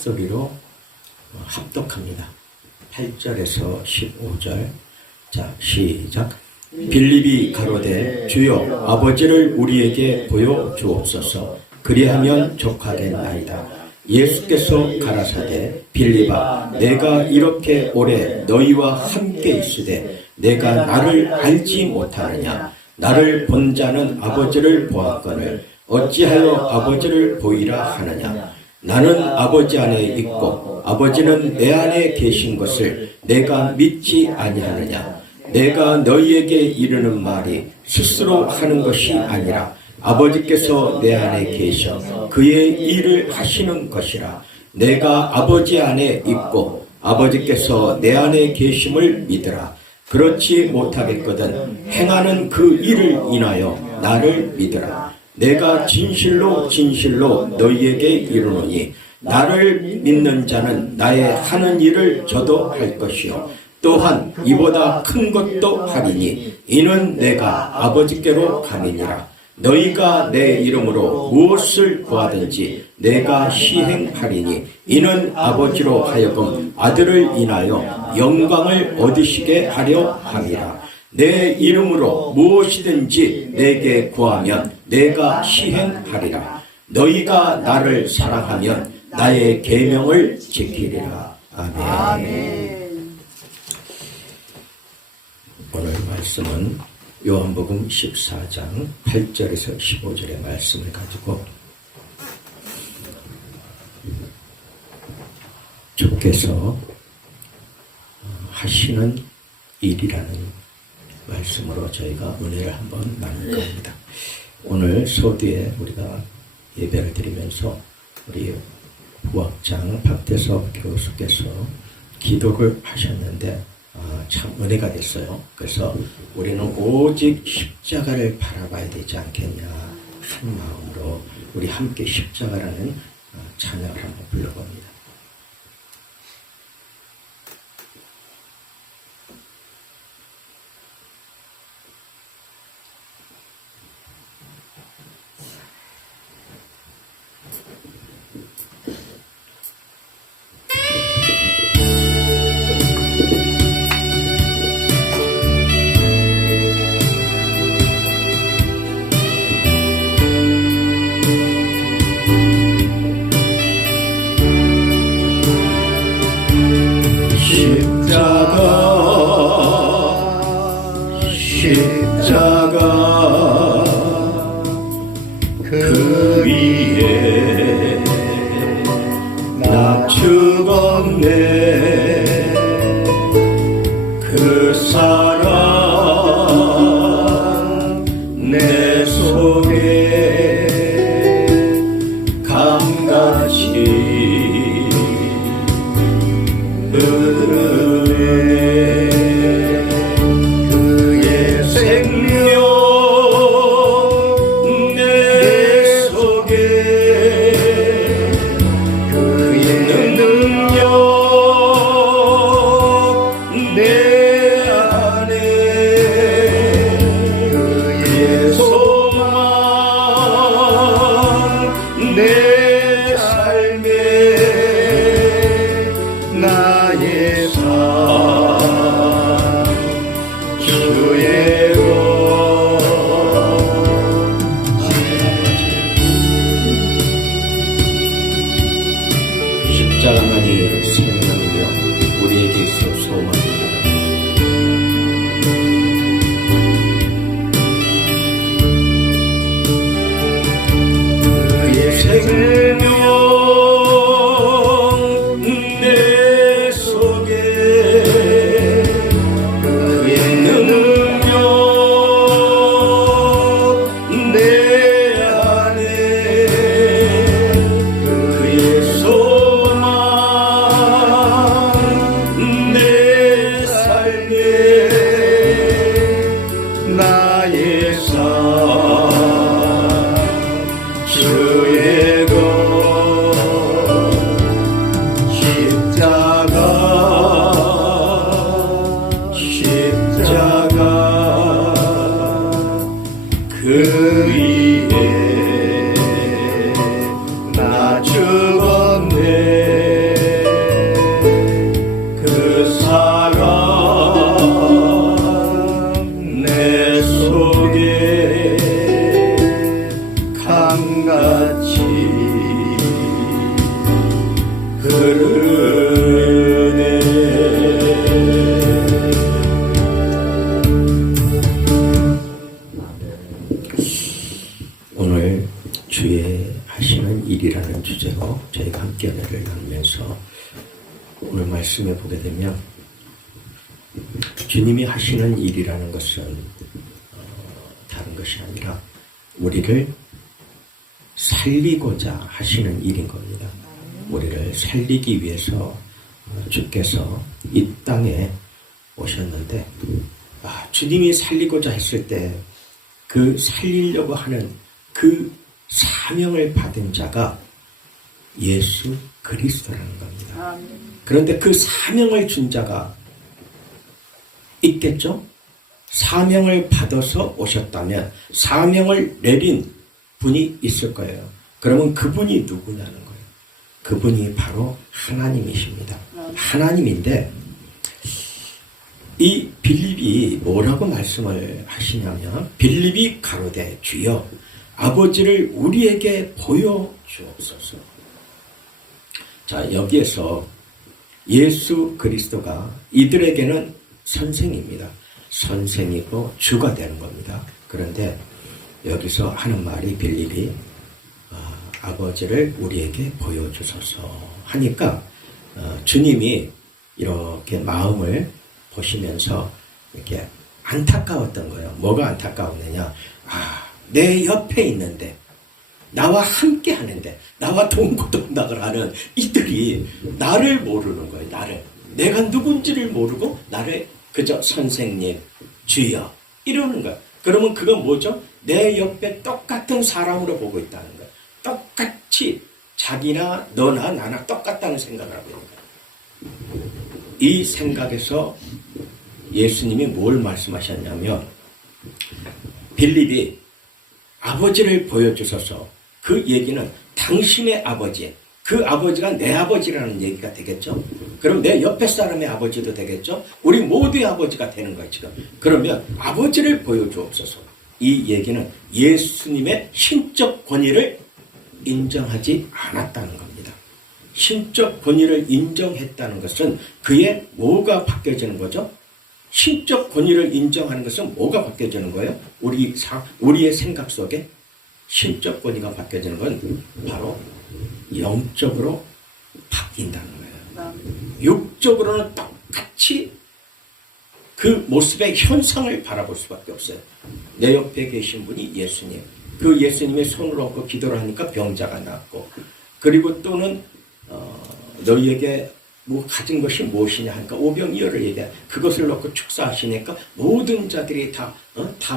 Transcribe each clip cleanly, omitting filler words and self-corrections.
소리로 합독합니다. 8절에서 15절. 자, 시작. 빌립이 가로되 주여 아버지를 우리에게 보여 주옵소서. 그리하면 족하겠나이다. 예수께서 가라사대 빌립아 내가 이렇게 오래 너희와 함께 있으되 내가 나를 알지 못하느냐. 나를 본 자는 아버지를 보았거늘 어찌하여 아버지를 보이라 하느냐. 나는 아버지 안에 있고 아버지는 내 안에 계신 것을 내가 믿지 아니하느냐. 내가 너희에게 이르는 말이 스스로 하는 것이 아니라 아버지께서 내 안에 계셔 그의 일을 하시는 것이라. 내가 아버지 안에 있고 아버지께서 내 안에 계심을 믿으라. 그렇지 못하겠거든 행하는 그 일을 인하여 나를 믿으라. 내가 진실로 진실로 너희에게 이르노니 나를 믿는 자는 나의 하는 일을 저도 할 것이요 또한 이보다 큰 것도 하리니 이는 내가 아버지께로 가느니라. 너희가 내 이름으로 무엇을 구하든지 내가 시행하리니 이는 아버지로 하여금 아들을 인하여 영광을 얻으시게 하려 함이라. 내 이름으로 무엇이든지 내게 구하면 내가 시행하리라. 너희가 나를 사랑하면 나의 계명을 지키리라. 아멘. 아멘. 오늘 말씀은 요한복음 14장 8절에서 15절의 말씀을 가지고 주께서 하시는 일이라는 말씀으로 저희가 은혜를 한번 나눌 겁니다. 오늘 소두에 우리가 예배를 드리면서 우리 부학장 박대섭 교수께서 기도를 하셨는데 참 은혜가 됐어요. 그래서 우리는 오직 십자가를 바라봐야 되지 않겠냐 한 마음으로 우리 함께 십자가라는 찬양을 한번 불러봅니다. 십자가 그 위에 나 죽었네. 그 사랑 내 속에 감같이 흐르네. 내 삶에 나의 삶 주의 십자가만이 생명이며 우리에게 있어 소망입니다. 생명 내 속에 그의 능력 내 안에 그의 소망 내 흐르네. 오늘 주의 하시는 일이라는 주제로 저희가 함께 은혜를 나누면서 오늘 말씀에 보게 되면 주님이 하시는 일이라는 것은 다른 것이 아니라 우리를 살리고자 하시는 일인 겁니다. 우리를 살리기 위해서 주께서 이 땅에 오셨는데 주님이 살리고자 했을 때 그 살리려고 하는 그 사명을 받은 자가 예수 그리스도라는 겁니다. 그런데 그 사명을 준 자가 있겠죠? 사명을 받아서 오셨다면 사명을 내린 분이 있을 거예요. 그러면 그분이 누구냐는 거예요. 그분이 바로 하나님이십니다. 하나님인데 이 빌립이 뭐라고 말씀을 하시냐면 빌립이 가로되 주여 아버지를 우리에게 보여주옵소서. 자, 여기에서 예수 그리스도가 이들에게는 선생입니다. 선생이고 주가 되는 겁니다. 그런데 여기서 하는 말이 빌립이 아버지를 우리에게 보여주소서 하니까 주님이 이렇게 마음을 보시면서 이렇게 안타까웠던 거예요. 뭐가 안타까웠느냐? 내 옆에 있는데 나와 함께 하는데 나와 동고동락을 하는 이들이 나를 모르는 거예요. 나를. 내가 누군지를 모르고 나를 그저 선생님, 주여 이러는 거예요. 그러면 그건 뭐죠? 내 옆에 똑같은 사람으로 보고 있다는 거예요. 똑같이 자기나 너나 나나 똑같다는 생각을 하고 있는 거예요. 이 생각에서 예수님이 뭘 말씀하셨냐면 빌립이 아버지를 보여주소서. 그 얘기는 당신의 아버지, 그 아버지가 내 아버지라는 얘기가 되겠죠. 그럼 내 옆에 사람의 아버지도 되겠죠. 우리 모두의 아버지가 되는 거예요 지금. 그러면 아버지를 보여주옵소서. 이 얘기는 예수님의 신적 권위를 인정하지 않았다는 겁니다. 신적 권위를 인정했다는 것은 그의 뭐가 바뀌어지는 거죠? 신적 권위를 인정하는 것은 뭐가 바뀌어지는 거예요? 우리의 생각 속에 신적 권위가 바뀌어지는 건 바로 영적으로 바뀐다는 거예요. 육적으로는 똑같이 그 모습의 현상을 바라볼 수밖에 없어요. 내 옆에 계신 분이 예수님. 그 예수님의 손을 얹고 기도를 하니까 병자가 낫고, 그리고 또는 너희에게 뭐 가진 것이 무엇이냐 하니까 오병이어를 얘기해. 그것을 놓고 축사하시니까 모든 자들이 다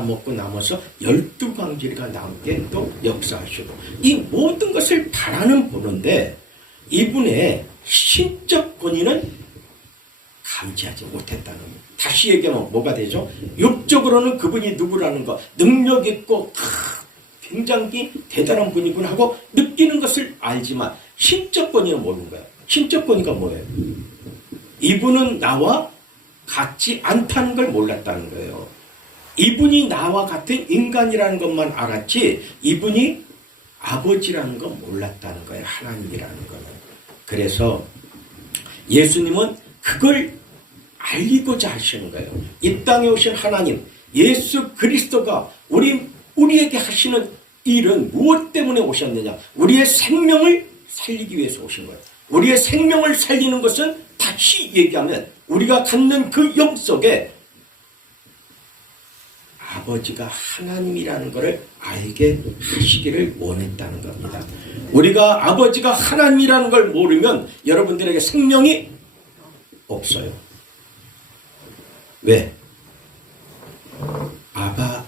먹고 남아서 12광주리가 남게 또 역사하시고, 이 모든 것을 바라는 보는데 이분의 신적 권위는 감지하지 못했다는 거예요. 다시 얘기하면 뭐가 되죠? 육적으로는 그분이 누구라는 거, 능력 있고 굉장히 대단한 분이구나 하고 느끼는 것을 알지만 신적 권위는 모르는 거예요. 신적 권위가 뭐예요? 이분은 나와 같지 않다는 걸 몰랐다는 거예요. 이분이 나와 같은 인간이라는 것만 알았지 이분이 아버지라는 건 몰랐다는 거예요. 하나님이라는 거는. 그래서 예수님은 그걸 알리고자 하시는 거예요. 이 땅에 오신 하나님 예수 그리스도가 우리에게 하시는 일은 무엇 때문에 오셨느냐? 우리의 생명을 살리기 위해서 오신 거예요. 우리의 생명을 살리는 것은 다시 얘기하면 우리가 갖는 그 영 속에 아버지가 하나님이라는 것을 알게 하시기를 원했다는 겁니다. 우리가 아버지가 하나님이라는 걸 모르면 여러분들에게 생명이 없어요. 왜?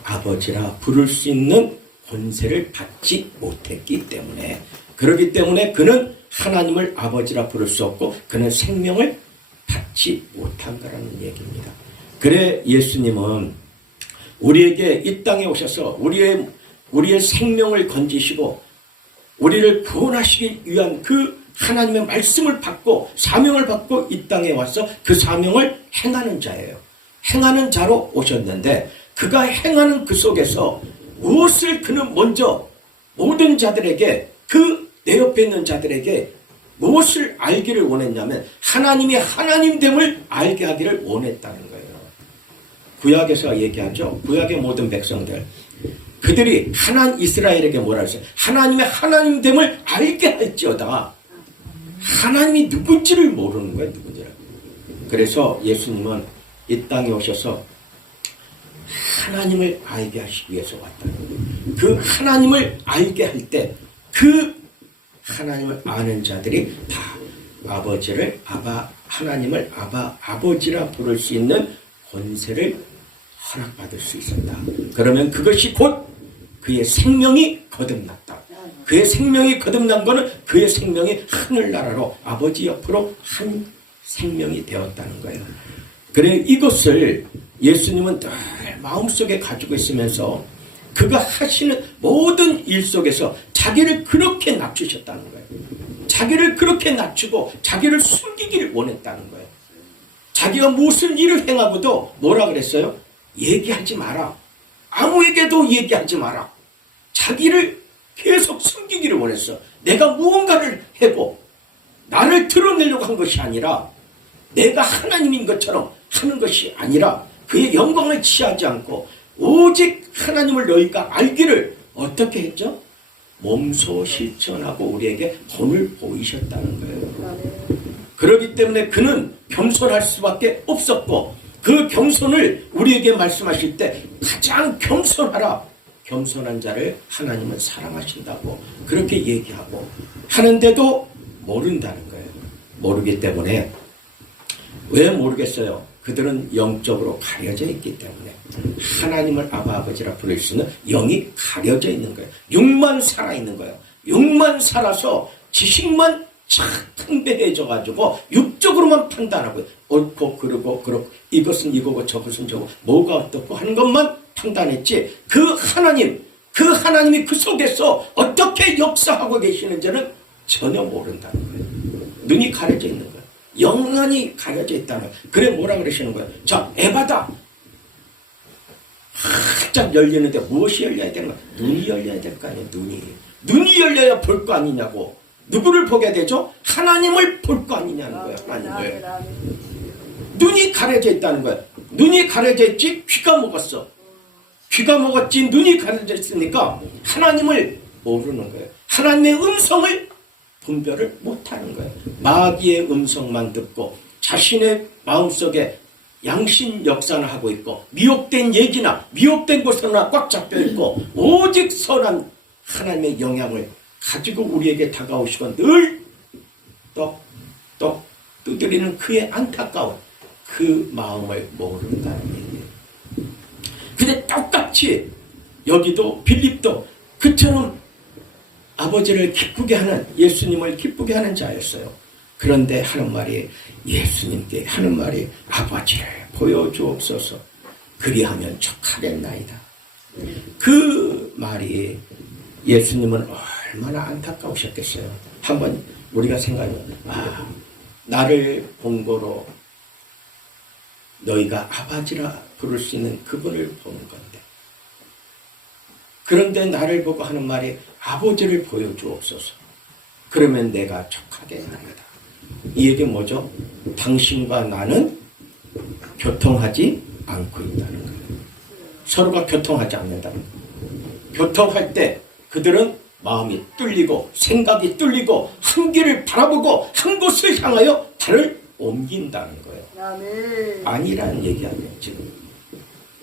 아버지라 부를 수 있는 권세를 받지 못했기 때문에. 그렇기 때문에 그는 하나님을 아버지라 부를 수 없고 그는 생명을 받지 못한 거라는 얘기입니다. 그래 예수님은 우리에게 이 땅에 오셔서 우리의 생명을 건지시고 우리를 구원하시기 위한 그 하나님의 말씀을 받고 사명을 받고 이 땅에 와서 그 사명을 행하는 자예요. 행하는 자로 오셨는데 그가 행하는 그 속에서 무엇을 그는 먼저 모든 자들에게 그 내 옆에 있는 자들에게 무엇을 알기를 원했냐면 하나님이 하나님됨을 알게 하기를 원했다는 거예요. 구약에서 얘기하죠. 구약의 모든 백성들, 그들이 이스라엘에게 뭐라 했어요? 하나님의 하나님됨을 알게 할지어다. 하나님이 누군지를 모르는 거예요. 누군지를. 그래서 예수님은 이 땅에 오셔서 하나님을 알게 하시기 위해서 왔다는 거예요. 그 하나님을 알게 할 때 그 하나님을 아는 자들이 다 하나님을 아버지라 부를 수 있는 권세를 허락받을 수 있었다. 그러면 그것이 곧 그의 생명이 거듭났다. 그의 생명이 거듭난 것은 그의 생명이 하늘나라로 아버지 옆으로 한 생명이 되었다는 거예요. 그래 이것을 예수님은 늘 마음속에 가지고 있으면서 그가 하시는 모든 일 속에서 자기를 그렇게 낮추셨다는 거예요. 자기를 그렇게 낮추고 자기를 숨기기를 원했다는 거예요. 자기가 무슨 일을 행하고도 뭐라 그랬어요? 얘기하지 마라. 아무에게도 얘기하지 마라. 자기를 계속 숨기기를 원했어. 내가 무언가를 해고 나를 드러내려고 한 것이 아니라 내가 하나님인 것처럼 하는 것이 아니라 그의 영광을 취하지 않고 오직 하나님을 너희가 알기를 어떻게 했죠? 몸소 실천하고 우리에게 본을 보이셨다는 거예요. 그렇기 때문에 그는 겸손할 수밖에 없었고 그 겸손을 우리에게 말씀하실 때 가장 겸손하라. 겸손한 자를 하나님은 사랑하신다고 그렇게 얘기하고 하는데도 모른다는 거예요. 모르기 때문에 왜 모르겠어요? 그들은 영적으로 가려져 있기 때문에 하나님을 아버지라 부를 수 있는 영이 가려져 있는 거예요. 육만 살아있는 거예요. 육만 살아서 지식만 창대해져 가지고 육적으로만 판단하고 옳고 그르고 이것은 이거고 저것은 저거 뭐가 어떻고 하는 것만 판단했지 그 하나님이 그 속에서 어떻게 역사하고 계시는지는 전혀 모른다는 거예요. 눈이 가려져 있는 거예요. 영원히 가려져 있다는 거예요. 그래 뭐라 그러시는 거예요? 자, 에바다. 활짝 열리는데 무엇이 열려야 되는 거예요? 눈이 열려야 될 거 아니에요. 눈이 열려야 볼 거 아니냐고. 누구를 보게 되죠? 하나님을 볼 거 아니냐는 거예요. 하나님을. 눈이 가려져 있다는 거예요. 눈이 가려져 있지 귀가 먹었어. 귀가 먹었지 눈이 가려져 있으니까 하나님을 모르는 거예요. 하나님의 음성을 분별을 못하는 거예요. 마귀의 음성만 듣고 자신의 마음속에 양심 역사를 하고 있고 미혹된 얘기나 미혹된 곳으로나 꽉 잡혀 있고 오직 선한 하나님의 영향을 가지고 우리에게 다가오시고 늘 똑똑 두드리는 그의 안타까운 그 마음을 모른다는 얘기예요. 근데 똑같이 여기도 빌립도 그처럼 아버지를 기쁘게 하는 예수님을 기쁘게 하는 자였어요. 그런데 하는 말이 예수님께 하는 말이 아버지를 보여주옵소서 그리하면 족하겠나이다. 그 말이 예수님은 얼마나 안타까우셨겠어요. 한번 우리가 생각해보면 나를 본거로 너희가 아버지라 부를 수 있는 그분을 보는 건데 그런데 나를 보고 하는 말이 아버지를 보여주옵소서 그러면 내가 족하겠나이다. 이 얘기 뭐죠? 당신과 나는 교통하지 않고 있다는 거예요. 서로가 교통하지 않는다는 거예요. 교통할 때 그들은 마음이 뚫리고 생각이 뚫리고 한 길을 바라보고 한 곳을 향하여 발을 옮긴다는 거예요. 아니라는 얘기 아니에요. 지금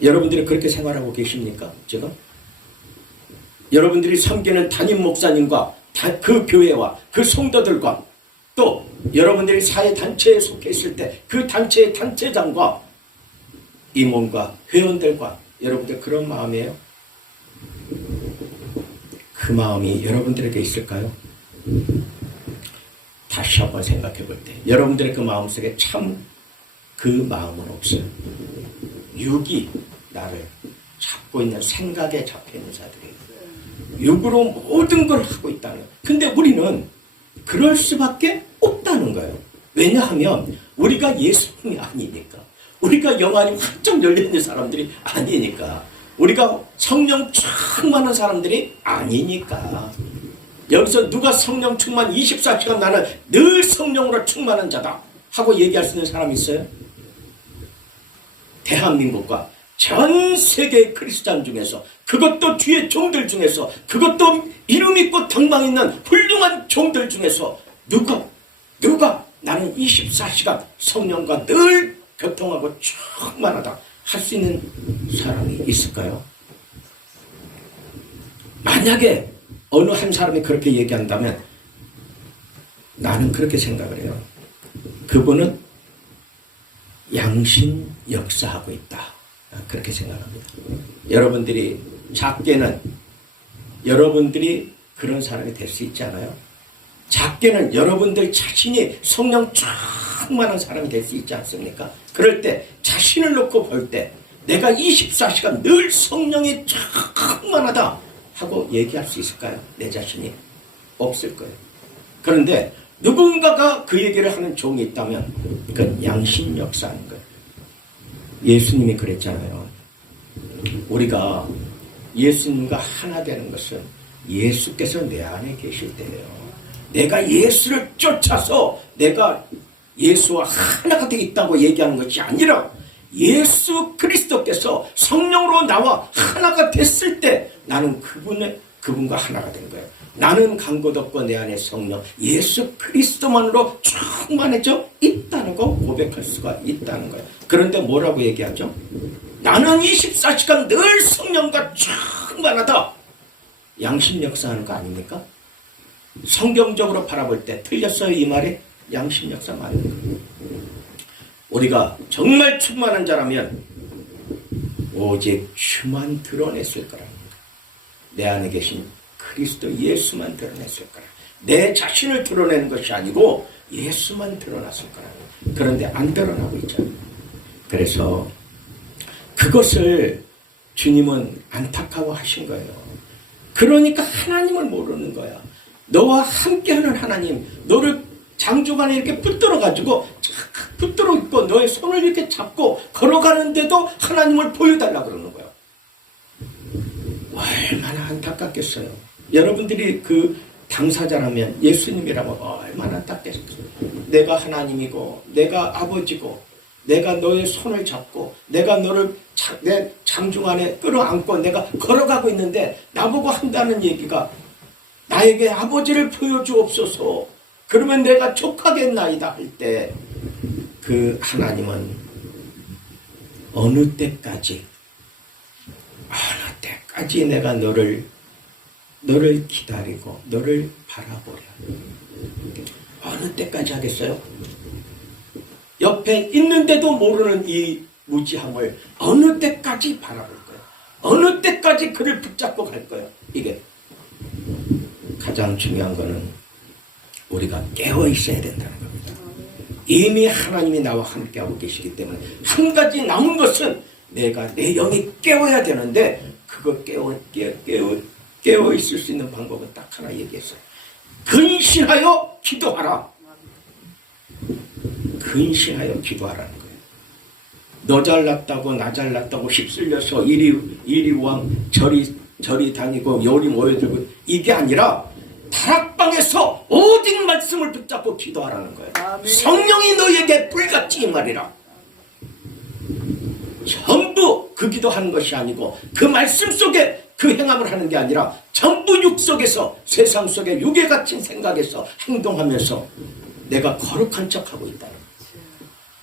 여러분들이 그렇게 생활하고 계십니까? 지금 여러분들이 섬기는 담임 목사님과 그 교회와 그 성도들과 또 여러분들이 사회단체에 속해 있을 때 그 단체의 단체장과 임원과 회원들과 여러분들 그런 마음이에요? 그 마음이 여러분들에게 있을까요? 다시 한번 생각해 볼 때 여러분들의 그 마음속에 참 그 마음은 없어요. 육이 나를 잡고 있는 생각에 잡혀 있는 자들이 육으로 모든 걸 하고 있다는 거예요. 근데 우리는 그럴 수밖에 없다는 거예요. 왜냐하면 우리가 예수님이 아니니까 우리가 영안이 활짝 열려있는 사람들이 아니니까 우리가 성령 충만한 사람들이 아니니까 여기서 누가 성령 충만 24시간 나는 늘 성령으로 충만한 자다 하고 얘기할 수 있는 사람이 있어요? 대한민국과 전 세계의 크리스찬 중에서, 그것도 주의 종들 중에서, 그것도 이름 있고 덕망 있는 훌륭한 종들 중에서 누가 나는 24시간 성령과 늘 교통하고 충만하다 할 수 있는 사람이 있을까요? 만약에 어느 한 사람이 그렇게 얘기한다면 나는 그렇게 생각을 해요. 그분은 양심 역사하고 있다. 그렇게 생각합니다. 여러분들이 작게는 여러분들이 그런 사람이 될 수 있지 않아요? 작게는 여러분들 자신이 성령 충만한 사람이 될 수 있지 않습니까? 그럴 때 자신을 놓고 볼 때 내가 24시간 늘 성령이 충만하다 하고 얘기할 수 있을까요? 내 자신이 없을 거예요. 그런데 누군가가 그 얘기를 하는 종이 있다면 그건 양심 역사하는 거예요. 예수님이 그랬잖아요. 우리가 예수님과 하나 되는 것은 예수께서 내 안에 계실 때예요. 내가 예수를 쫓아서 내가 예수와 하나가 되어 있다고 얘기하는 것이 아니라 예수 그리스도께서 성령으로 나와 하나가 됐을 때 나는 그분과 하나가 된 거예요. 나는 간 곳 없고 내 안에 성령 예수 그리스도만으로 충만해져 있다는 거 고백할 수가 있다는 거예요. 그런데 뭐라고 얘기하죠? 나는 24시간 늘 성령과 충만하다. 양심 역사하는 거 아닙니까? 성경적으로 바라볼 때 틀렸어요. 이 말이 양심 역사 맞는 거예요. 우리가 정말 충만한 자라면 오직 주만 드러냈을 거랍니다. 내 안에 계신 그리스도 예수만 드러냈을 거라. 내 자신을 드러내는 것이 아니고 예수만 드러났을 거라. 그런데 안 드러나고 있잖아요. 그래서 그것을 주님은 안타까워 하신 거예요. 그러니까 하나님을 모르는 거야. 너와 함께하는 하나님, 너를 장중간에 이렇게 붙들어가지고 붙들어 있고 너의 손을 이렇게 잡고 걸어가는데도 하나님을 보여달라 그러는 거야. 얼마나 안타깝겠어요. 여러분들이 그 당사자라면 예수님이라면 얼마나 안타깝겠어요. 내가 하나님이고 내가 아버지고 내가 너의 손을 잡고 내가 너를 내 장중 안에 끌어안고 내가 걸어가고 있는데 나보고 한다는 얘기가 나에게 아버지를 보여주옵소서. 그러면 내가 족하겠나이다 할 때 그 하나님은 어느 때까지 내가 너를 기다리고 너를 바라보랴. 어느 때까지 하겠어요? 옆에 있는데도 모르는 이 무지함을 어느 때까지 바라볼 거야. 어느 때까지 그를 붙잡고 갈 거야. 이게 가장 중요한 거는 우리가 깨어 있어야 된다는 겁니다. 이미 하나님이 나와 함께하고 계시기 때문에 한 가지 남은 것은 내가 내 영이 깨어야 되는데 그거 깨어 있을 수 있는 방법은 딱 하나 얘기했어요. 근신하여 기도하라. 근신하여 기도하라는 거예요. 너 잘났다고 나 잘났다고 휩쓸려서 이리 왕 저리 다니고 요리 모여들고 이게 아니라 다락방에서 오직 말씀을 붙잡고 기도하라는 거예요. 아멘. 성령이 너에게 불같이 임하리라. 전부 그 기도하는 것이 아니고 그 말씀 속에 그 행함을 하는 게 아니라 전부 육 속에서 세상 속에 육에 갇힌 생각에서 행동하면서 내가 거룩한 척하고 있다는 거예요.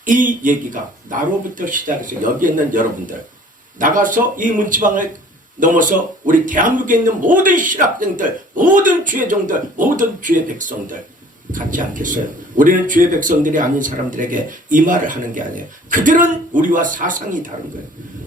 이 얘기가 나로부터 시작해서 여기에 있는 여러분들 나가서 이 문지방을 넘어서 우리 대한민국에 있는 모든 신학생들, 모든 주의 종들, 모든 주의 백성들 같지 않겠어요? 우리는 주의 백성들이 아닌 사람들에게 이 말을 하는 게 아니에요. 그들은 우리와 사상이 다른 거예요.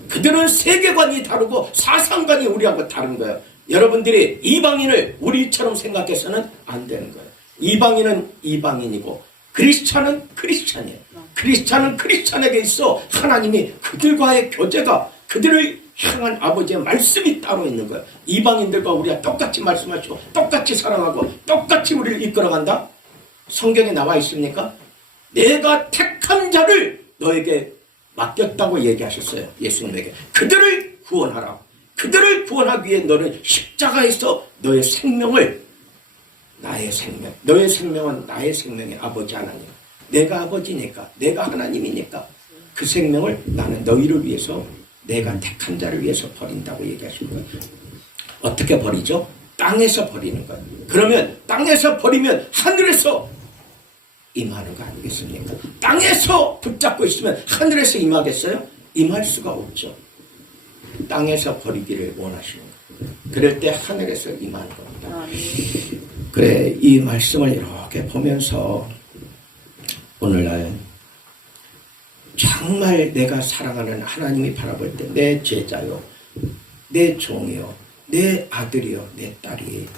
그들은 세계관이 다르고 사상관이 우리하고 다른 거예요. 여러분들이 이방인을 우리처럼 생각해서는 안 되는 거예요. 이방인은 이방인이고 크리스찬은 크리스찬이에요. 크리스찬은 크리스찬에게 있어 하나님이 그들과의 교제가 그들을 향한 아버지의 말씀이 따로 있는 거예요. 이방인들과 우리가 똑같이 말씀하시고 똑같이 사랑하고 똑같이 우리를 이끌어간다? 성경에 나와 있습니까? 내가 택한 자를 너에게 맡겼다고 얘기하셨어요. 예수님에게. 그들을 구원하라. 그들을 구원하기 위해 너는 십자가에서 너의 생명을 나의 생명, 너의 생명은 나의 생명의 아버지 하나님. 내가 아버지니까, 내가 하나님이니까 그 생명을 나는 너희를 위해서, 내가 택한 자를 위해서 버린다고 얘기하시는 거예요. 어떻게 버리죠? 땅에서 버리는 거예요. 그러면 땅에서 버리면 하늘에서 임하는 거 아니겠습니까? 땅에서 붙잡고 있으면 하늘에서 임하겠어요? 임할 수가 없죠. 땅에서 버리기를 원하시는 거예요. 그럴 때 하늘에서 임하는 겁니다. 그래, 이 말씀을 이렇게 보면서 오늘날 정말 내가 사랑하는 하나님이 바라볼 때 내 제자요, 내 종이요, 내 아들이요, 내 딸이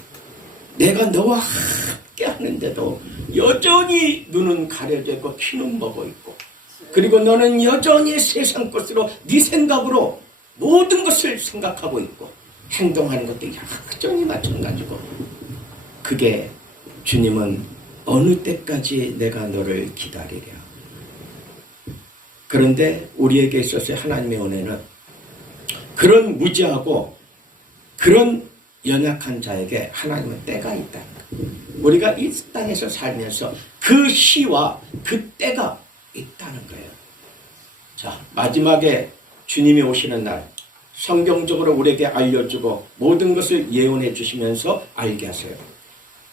내가 너와 함께 하는데도 여전히 눈은 가려져 있고 귀는 먹어 있고, 그리고 너는 여전히 세상 것으로 네 생각으로 모든 것을 생각하고 있고 행동하는 것도 여전히 마찬가지고, 그게 주님은 어느 때까지 내가 너를 기다리랴. 그런데 우리에게 있어서 하나님의 은혜는 그런 무지하고 그런 연약한 자에게 하나님은 때가 있다는 거예요. 우리가 이 땅에서 살면서 그 시와 그 때가 있다는 거예요. 자, 마지막에 주님이 오시는 날 성경적으로 우리에게 알려주고 모든 것을 예언해 주시면서 알게 하세요.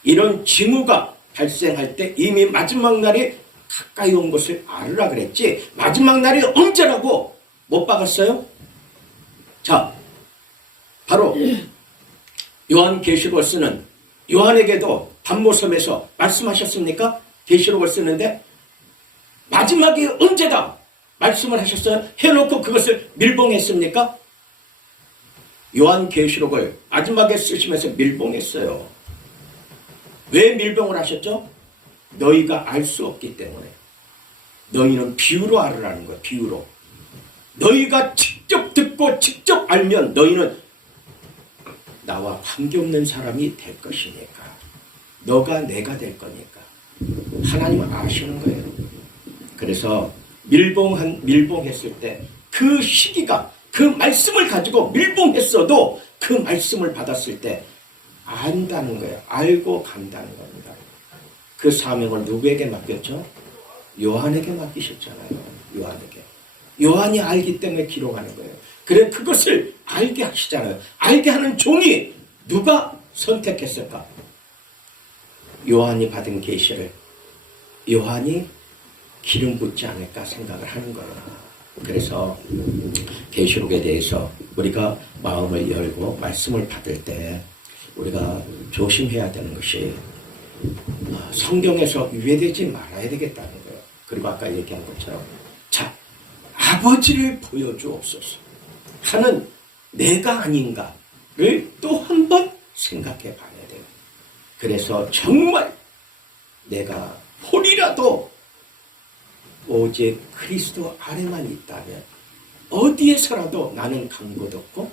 이런 징후가 발생할 때 이미 마지막 날이 가까이 온 것을 알으라 그랬지, 마지막 날이 언제라고 못 박았어요? 자, 바로 요한계시록을 쓰는 요한에게도 반모섬에서 말씀하셨습니까? 계시록을 쓰는데 마지막이 언제다 말씀을 하셨어요? 해놓고 그것을 밀봉했습니까? 요한계시록을 마지막에 쓰시면서 밀봉했어요. 왜 밀봉을 하셨죠? 너희가 알 수 없기 때문에. 너희는 비유로 알으라는 거야. 비유로. 너희가 직접 듣고 직접 알면 너희는 나와 관계없는 사람이 될 것이니까. 너가 내가 될 거니까. 하나님은 아시는 거예요. 그래서 밀봉했을 때 그 시기가, 그 말씀을 가지고 밀봉했어도 그 말씀을 받았을 때 안다는 거예요. 알고 간다는 겁니다. 그 사명을 누구에게 맡겼죠? 요한에게 맡기셨잖아요. 요한에게. 요한이 알기 때문에 기록하는 거예요. 그래, 그것을 알게 하시잖아요. 알게 하는 종이 누가 선택했을까? 요한이 받은 계시를 요한이 기름 붓지 않을까 생각을 하는 거예요. 그래서 계시록에 대해서 우리가 마음을 열고 말씀을 받을 때 우리가 조심해야 되는 것이 성경에서 유예되지 말아야 되겠다는 거예요. 그리고 아까 얘기한 것처럼 자, 아버지를 보여주옵소서 하는 내가 아닌가를 또 한 번 생각해 봐야 돼요. 그래서 정말 내가 홀이라도 오직 그리스도 아래만 있다면 어디에서라도 나는 간 것 없고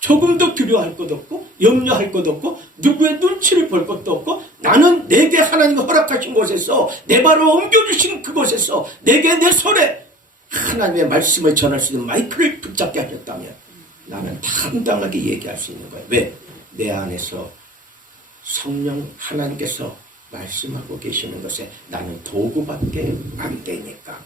조금도 두려워할 것 없고 염려할 것 없고 누구의 눈치를 볼 것도 없고 나는 내게 하나님이 허락하신 곳에서 내 발을 옮겨주신 그곳에서 내게 내 손에 하나님의 말씀을 전할 수 있는 마이크를 붙잡게 하셨다면 나는 당당하게 얘기할 수 있는 거예요. 왜? 내 안에서 성령 하나님께서 말씀하고 계시는 것에 나는 도구밖에 안 되니까.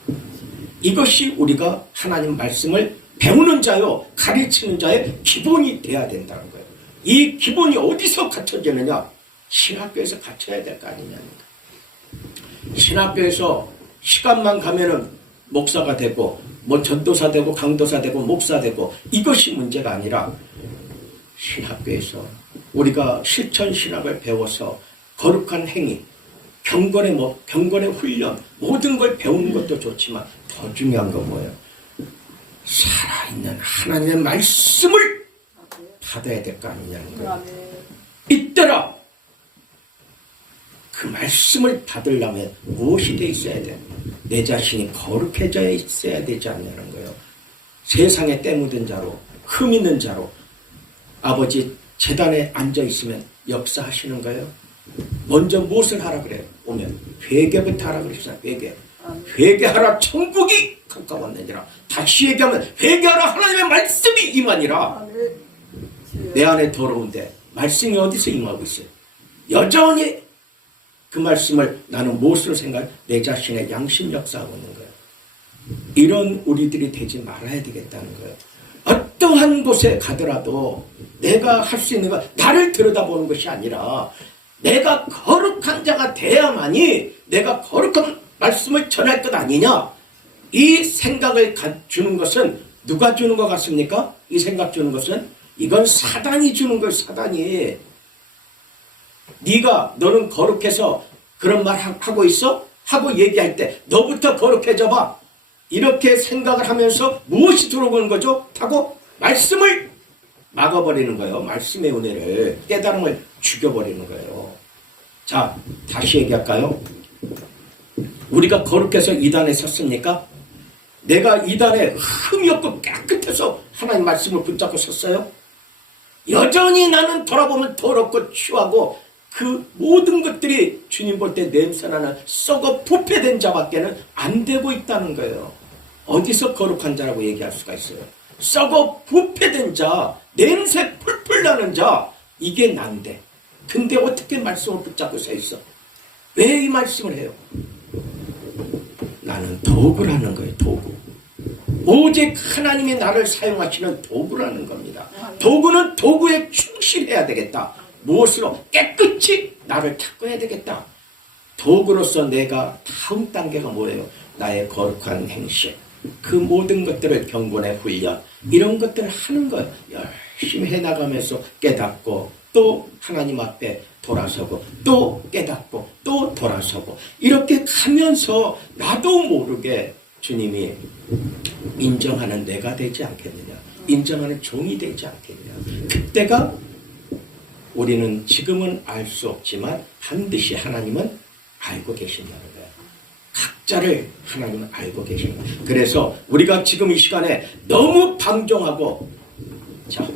이것이 우리가 하나님 말씀을 배우는 자요, 가르치는 자의 기본이 돼야 된다는 거예요. 이 기본이 어디서 갖춰지느냐? 신학교에서 갖춰야 될 거 아니냐는 거예요. 신학교에서 시간만 가면은 목사가 되고, 뭐 전도사 되고, 강도사 되고, 목사 되고, 이것이 문제가 아니라 신학교에서 우리가 실천 신학을 배워서 거룩한 행위, 경건의 훈련, 모든 걸 배우는 것도 좋지만 더 중요한 건 뭐예요? 살아있는 하나님의 말씀을 받아야 될 거 아니냐는 거예요. 이때라 그 말씀을 받으려면 무엇이 돼 있어야 돼? 내 자신이 거룩해져 있어야 되지 않냐는 거예요. 세상에 때 묻은 자로, 흠 있는 자로 아버지 제단에 앉아 있으면 역사하시는 거예요. 먼저 무엇을 하라 그래요? 오면 회개부터 하라 그랬어요. 회개하라, 천국이 가까웠느니라. 다시 얘기하면 회개하라, 하나님의 말씀이 임하니라. 내 안에 더러운데 말씀이 어디서 임하고 있어요? 여전히 그 말씀을 나는 무엇으로 생각해? 내 자신의 양심 역사하고 있는 거예요. 이런 우리들이 되지 말아야 되겠다는 거예요. 어떠한 곳에 가더라도 내가 할 수 있는 건 나를 들여다보는 것이 아니라 내가 거룩한 자가 돼야만이 내가 거룩한 말씀을 전할 것 아니냐. 이 생각을 주는 것은 누가 주는 것 같습니까? 이 생각 주는 것은 이건 사단이 주는 거예요. 사단이. 너는 거룩해서 그런 말 하고 있어? 하고 얘기할 때 너부터 거룩해져 봐. 이렇게 생각을 하면서 무엇이 들어오는 거죠? 하고 말씀을 막아버리는 거예요. 말씀의 은혜를, 깨달음을 죽여버리는 거예요. 자, 다시 얘기할까요? 우리가 거룩해서 이단에 섰습니까? 내가 이단에 흠이 없고 깨끗해서 하나님 말씀을 붙잡고 섰어요? 여전히 나는 돌아보면 더럽고 추하고 그 모든 것들이 주님 볼 때 냄새나는 썩어 부패된 자밖에는 안 되고 있다는 거예요. 어디서 거룩한 자라고 얘기할 수가 있어요? 썩어 부패된 자, 냄새 풀풀 나는 자, 이게 난데. 근데 어떻게 말씀을 붙잡고 서 있어? 왜 이 말씀을 해요? 나는 도구라는 거예요. 도구. 오직 하나님이 나를 사용하시는 도구라는 겁니다. 도구는 도구에 충실해야 되겠다. 무엇으로? 깨끗이 나를 닦아야 되겠다. 도구로서 내가 다음 단계가 뭐예요? 나의 거룩한 행실, 그 모든 것들을 경건의 훈련, 이런 것들을 하는 거예요. 열심히 해나가면서 깨닫고 또 하나님 앞에 돌아서고 또 깨닫고 또 돌아서고 이렇게 가면서 나도 모르게 주님이 인정하는 내가 되지 않겠느냐, 인정하는 종이 되지 않겠느냐. 그때가 우리는 지금은 알 수 없지만 반드시 하나님은 알고 계신다는 거예요. 각자를 하나님은 알고 계신다. 그래서 우리가 지금 이 시간에 너무 방종하고, 자,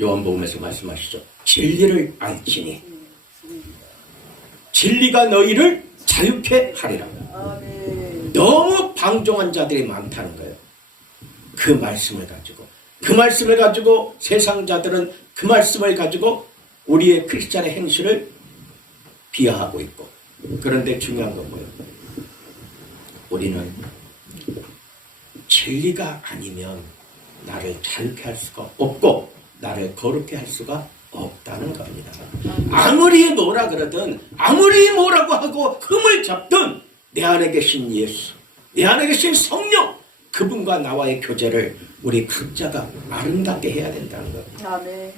요한복음에서 말씀하시죠. 진리를 알지니 진리가 너희를 자유케 하리라. 너무 방종한 자들이 많다는 거예요. 그 말씀을 가지고 세상 자들은 그 말씀을 가지고 우리의 크리스찬의 행실을 비하하고 있고, 그런데 중요한 건 뭐예요? 우리는 진리가 아니면 나를 자유케 할 수가 없고 나를 거룩케 할 수가 없다는 겁니다. 아무리 뭐라 그러든 아무리 뭐라고 하고 흠을 잡든 내 안에 계신 예수, 내 안에 계신 성령, 그분과 나와의 교제를 우리 각자가 아름답게 해야 된다는 겁니다. 아멘.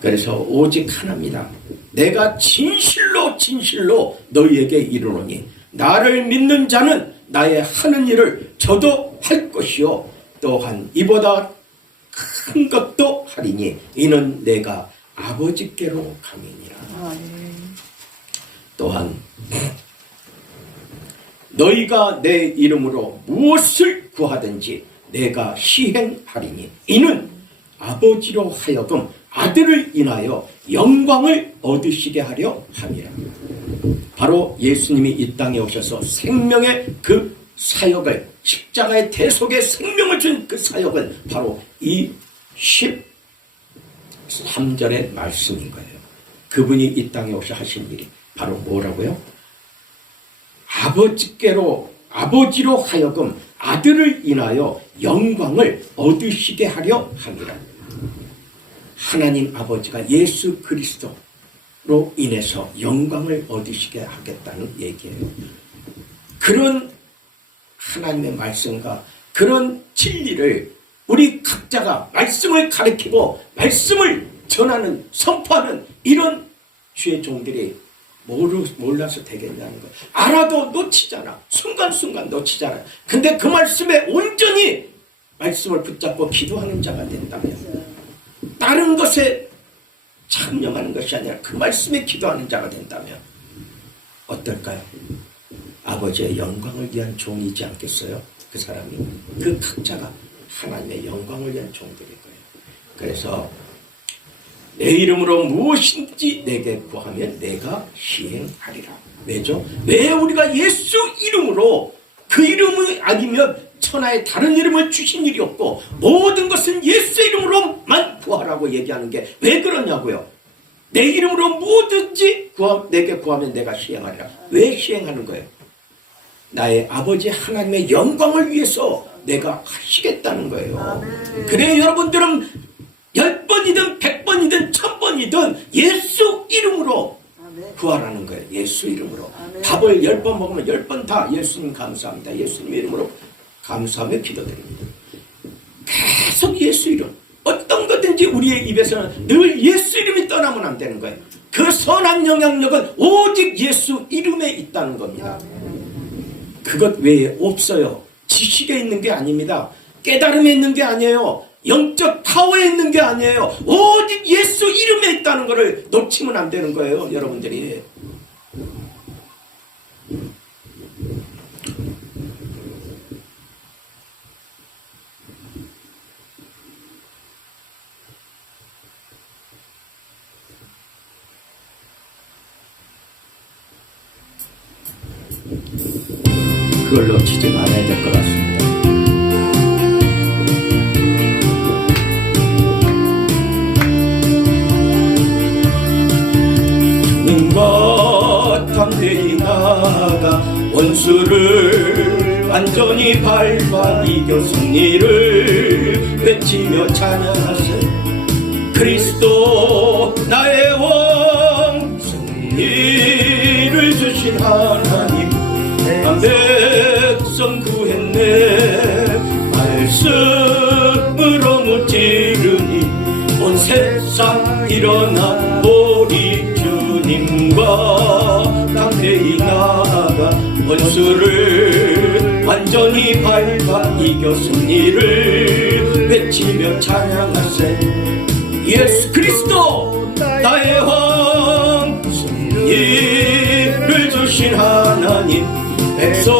그래서 오직 하나입니다. 내가 진실로 너희에게 이르노니 나를 믿는 자는 나의 하는 일을 저도 할 것이요 또한 이보다 큰 것도 하리니 이는 내가 아버지께로 감이니라. 또한 너희가 내 이름으로 무엇을 구하든지 내가 시행하리니 이는 아버지로 하여금 아들을 인하여 영광을 얻으시게 하려 함이라. 바로 예수님이 이 땅에 오셔서 생명의 그 사역을, 십자가의 대속의 생명을 준 그 사역을 바로 이 13절의 말씀인 거예요. 그분이 이 땅에 오셔 하신 일이 바로 뭐라고요? 아버지로 하여금 아들을 인하여 영광을 얻으시게 하려 함이라. 하나님 아버지가 예수 그리스도로 인해서 영광을 얻으시게 하겠다는 얘기예요. 그런 하나님의 말씀과 그런 진리를 우리 각자가 말씀을 가르치고 말씀을 전하는, 선포하는 이런 주의 종들이 몰라서 되겠냐는 거예요. 알아도 놓치잖아. 순간순간 놓치잖아. 근데 그 말씀에 온전히 말씀을 붙잡고 기도하는 자가 된다면, 다른 것에 참여하는 것이 아니라 그 말씀에 기도하는 자가 된다면 어떨까요? 아버지의 영광을 위한 종이지 않겠어요? 그 사람이, 그 각자가 하나님의 영광을 위한 종들일 거예요. 그래서 내 이름으로 무엇인지 내게 구하면 내가 시행하리라. 왜죠? 왜 우리가 예수 이름으로, 그 이름이 아니면 천하에 다른 이름을 주신 일이 없고 모든 것은 예수 이름으로만 구하라고 얘기하는 게 왜 그러냐고요? 내 이름으로 뭐든지 내게 구하면 내가 시행하리라. 왜 시행하는 거예요? 나의 아버지 하나님의 영광을 위해서 내가 하시겠다는 거예요. 그래요, 여러분들은 10번이든 100번이든 1000번이든 예수 이름으로 구하라는 거예요. 예수 이름으로. 밥을 10번 먹으면 10번 다 예수님 감사합니다. 예수님 이름으로 감사하며 기도드립니다. 계속 예수 이름. 어떤 거든지 우리의 입에서는 늘 예수 이름이 떠나면 안 되는 거예요. 그 선한 영향력은 오직 예수 이름에 있다는 겁니다. 그것 외에 없어요. 지식에 있는 게 아닙니다. 깨달음에 있는 게 아니에요. 영적 파워에 있는 게 아니에요. 오직 예수 이름에 있다는 것을 놓치면 안 되는 거예요, 여러분들이. 그걸 놓치지 말아야 될 것 같습니다. 주님과 담대히 나아가 원수를 완전히 밟아 이겨 승리를 외치며 찬양하세. 그리스도 나의 왕, 승리를 주신 하나님, 한 백성 구했네. 말씀으로 무찌르니 온 세상 일어나 우리 주님과 담대히 나아가 원수를 완전히 밟아 이겨 승리를 외치며 찬양하세. 예수 그리스도 나의 왕, 승리를 주신 하나님, 백성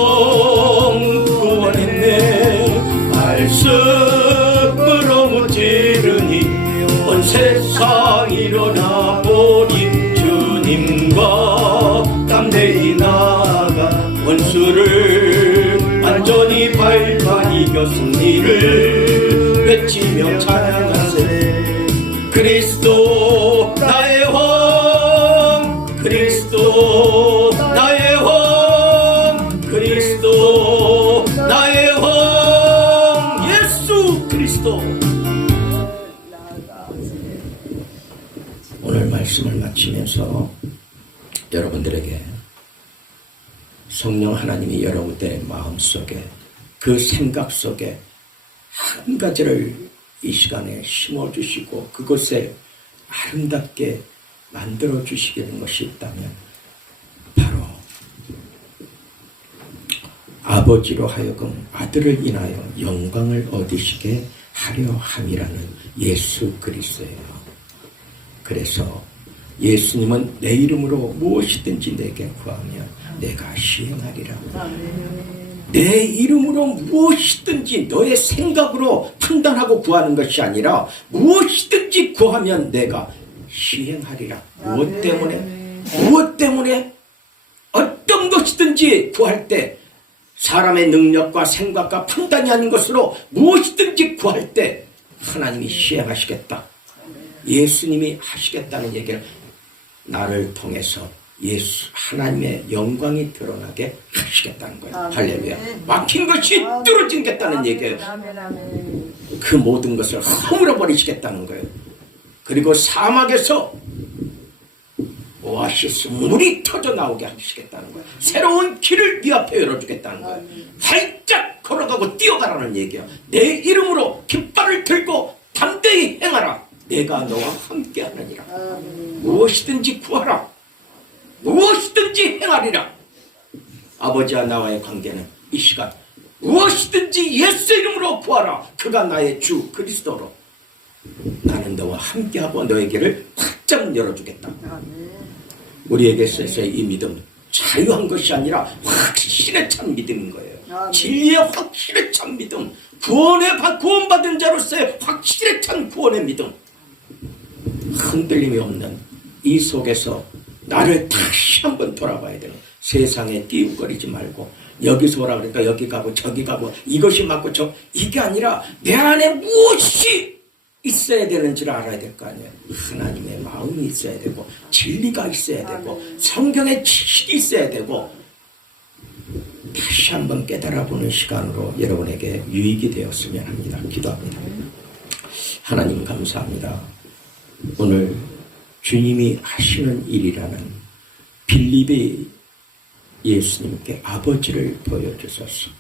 구원했네. 말씀으로 무찌르니 온 세상 일어나 우리 주님과 담대히 나아가 원수를 완전히 밟아 이겨 승리를 외치며 찬양하세. 그리스도 나의 왕, 그리스도 나의 왕, 그리스도 나의 왕, 예수 그리스도. 오늘 말씀을 마치면서 여러분들에게 성령 하나님이 여러분들의 마음속에, 그 생각 속에 한 가지를 이 시간에 심어주시고 그곳에 아름답게 만들어주시게 것이 있다면 바로 아버지로 하여금 아들을 인하여 영광을 얻으시게 하려 함이라는 예수 그리스도예요. 그래서 예수님은 내 이름으로 무엇이든지 내게 구하면 내가 시행하리라. 내 이름으로 무엇이든지 너의 생각으로 판단하고 구하는 것이 아니라 무엇이든지 구하면 내가 시행하리라. 무엇 때문에? 무엇 때문에? 어떤 것이든지 구할 때 사람의 능력과 생각과 판단이 아닌 것으로 무엇이든지 구할 때 하나님이 시행하시겠다. 예수님이 하시겠다는 얘기를 나를 통해서 예수 하나님의 영광이 드러나게 하시겠다는 거예요. 할렐루야. 막힌 것이 뚫어지겠다는 얘기예요. 그 모든 것을 허물어 버리시겠다는 거예요. 그리고 사막에서 오아시스 물이 터져 나오게 하시겠다는 거예요. 새로운 길을 네 앞에 열어주겠다는 거예요. 활짝 걸어가고 뛰어가라는 얘기예요. 내 이름으로 깃발을 들고 담대히 행하라. 내가 너와 함께 하느니라. 무엇이든지 구하라. 무엇이든지 행하리라. 아버지와 나와의 관계는 이 시간 무엇이든지 예수 이름으로 구하라. 그가 나의 주 그리스도로 나는 너와 함께하고 너의 길을 활짝 열어주겠다. 우리에게 있어서의 이 믿음 자유한 것이 아니라 확실에 찬 믿음인 거예요. 진리의 확실에 찬 믿음, 구원받은 자로서의 확실에 찬 구원의 믿음, 흔들림이 없는 이 속에서 나를 다시 한번 돌아봐야 되는, 세상에 띄우거리지 말고 여기서 오라 그러니까 여기 가고 저기 가고 이것이 맞고 이게 아니라 내 안에 무엇이 있어야 되는지를 알아야 될 거 아니에요. 하나님의 마음이 있어야 되고 진리가 있어야 되고 성경의 지식이 있어야 되고 다시 한번 깨달아보는 시간으로 여러분에게 유익이 되었으면 합니다. 기도합니다. 하나님 감사합니다. 오늘 주님이 하시는 일이라는 빌립의 예수님께 아버지를 보여주소서.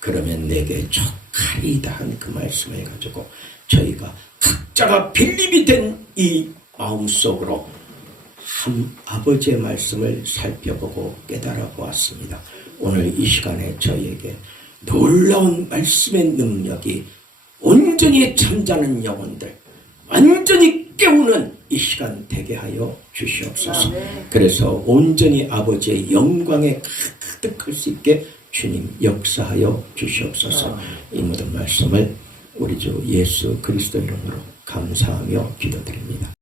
그러면 내게 족하리이다 한 그 말씀을 가지고 저희가 각자가 빌립이 된 이 마음속으로 한 아버지의 말씀을 살펴보고 깨달아 보았습니다. 오늘 이 시간에 저희에게 놀라운 말씀의 능력이 온전히 잠자는 영혼들 완전히 깨우는 이 시간 되게 하여 주시옵소서. 그래서 온전히 아버지의 영광에 가득할 수 있게 주님 역사하여 주시옵소서. 이 모든 말씀을 우리 주 예수 그리스도 이름으로 감사하며 기도드립니다.